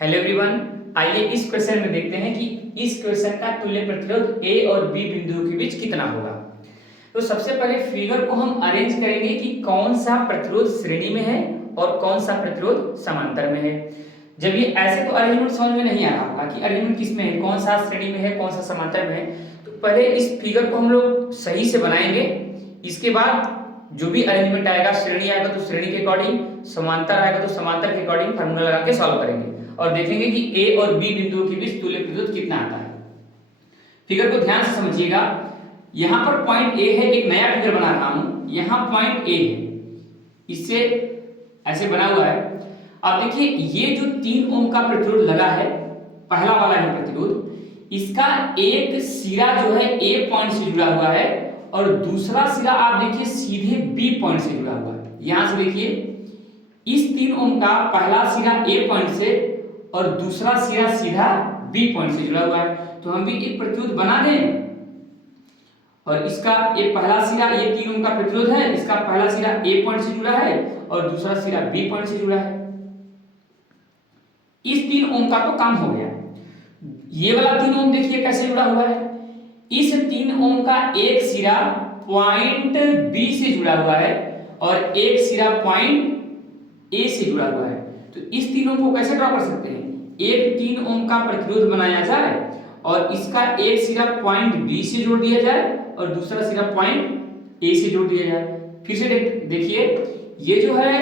Hello everyone, आइए इस question में देखते हैं कि इस क्वेश्चन का तुल्य प्रतिरोध ए और बी बिंदुओं के बीच कितना होगा। तो सबसे पहले फिगर को हम अरेंज करेंगे कि कौन सा प्रतिरोध श्रेणी में है और कौन सा प्रतिरोध समांतर में है। जब ये ऐसे तो अरेंजमेंट समझ में नहीं आ रहा होगा कि अरेंजमेंट किस में है, कौन सा श्रेणी में है, कौन सा समांतर में है। तो पहले इस फिगर को हम लोग सही से बनाएंगे, इसके बाद जो भी अरेंजमेंट आएगा, श्रेणी आएगा तो श्रेणी के अकॉर्डिंग, समांतर आएगा तो समांतर के अकॉर्डिंग फार्मूला लगा के सॉल्व करेंगे और देखेंगे कि ए और बी बिंदुओं के बीच तुल्य प्रतिरोध कितना आता है। फिगर को ध्यान से समझिएगा। यहां पर पॉइंट ए है, एक नया फिगर बना रहा हूं, यहां पॉइंट ए है, इससे ऐसे बना हुआ है। अब देखिए ये जो 3 ओम का प्रतिरोध लगा है, पहला वाला ही प्रतिरोध, इसका एक सिरा जो है ए पॉइंट से जुड़ा हुआ है और दूसरा सिरा आप देखिए सीधे बी पॉइंट से जुड़ा हुआ है। यहां से देखिए इस 3 ओम का पहला सिरा ए पॉइंट से और दूसरा सिरा सीधा बी पॉइंट से जुड़ा हुआ है। तो हम भी एक प्रतिरोध बना दें और इसका ये पहला सिरा, ये 3 ओम का प्रतिरोध है, इसका पहला सिरा ए पॉइंट से जुड़ा है और दूसरा सिरा बी पॉइंट से जुड़ा है। इस 3 ओम का तो काम हो गया। ये वाला 3 ओम देखिए कैसे जुड़ा हुआ है। इस 3 ओम का एक सिरा पॉइंट बी से जुड़ा हुआ है और एक सिरा पॉइंट ए से जुड़ा हुआ है। तो इस 3 ओम को कैसे ड्रॉ कर सकते हैं? एक 3 ओम का प्रतिरोध बनाया जाए और इसका एक सिरा पॉइंट बी से जोड़ दिया जाए और दूसरा सिरा पॉइंट ए से जोड़ दिया जाए। फिर से देखिए ये जो है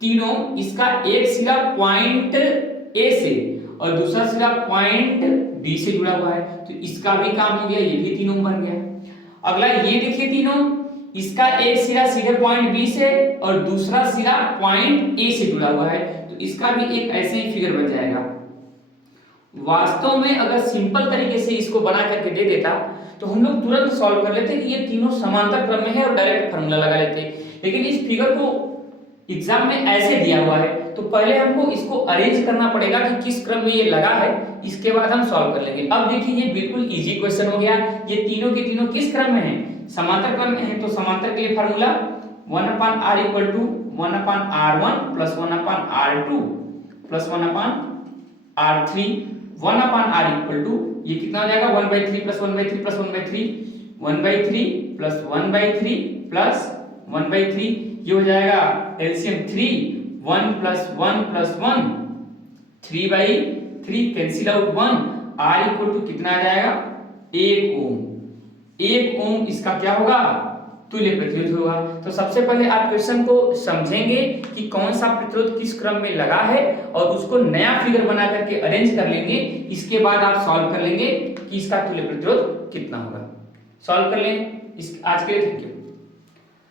3 ओम, इसका एक सिरा पॉइंट ए से और दूसरा सिरा पॉइंट बी से जुड़ा हुआ है, तो इसका भी काम हो गया, ये भी 3 ओम बन गया। अगला ये देखिए 3 ओम, इसका एक सिरा सीधे पॉइंट बी से और दूसरा सिरा पॉइंट ए से जुड़ा हुआ है, तो इसका भी एक ऐसे ही फिगर बन जाएगा। वास्तव में अगर सिंपल तरीके से इसको बना करके दे देता तो हम लोग तुरंत सॉल्व कर लेते कि ये तीनों समांतर क्रम में है और डायरेक्ट फार्मूला लगा लेते। लेकिन इस फिगर को एग्जाम में ऐसे दिया हुआ है तो पहले हमको इसको अरेंज करना पड़ेगा कि किस क्रम में ये लगा है, इसके बाद हम सॉल्व कर लेंगे। अब देखिए ये बिल्कुल इजी क्वेश्चन हो गया। ये तीनों के तीनों किस क्रम में है? समांतर क्रम में है। तो समांतर के लिए formula 1/r = 1/r1 + 1/r2 + 1/r3। 1/r = ये कितना हो जाएगा? 1/3 + 1/3 + 1/3, 1/3 + 1/3 + 1/3, ये हो जाएगा एलसीएम 3, 1 + 1 + 1, 3/3, कैंसिल आउट 1, r = कितना आ जाएगा? 1 ओम। 1 ओम इसका क्या होगा? तुल्य प्रतिरोध होगा। तो सबसे पहले आप क्वेश्चन को समझेंगे कि कौन सा प्रतिरोध किस क्रम में लगा है और उसको नया फिगर बना करके अरेंज कर लेंगे। इसके बाद आप सॉल्व कर लेंगे कि इसका तुल्य प्रतिरोध कितना होगा। सॉल्व कर लें। आज के लिए थैंक यू।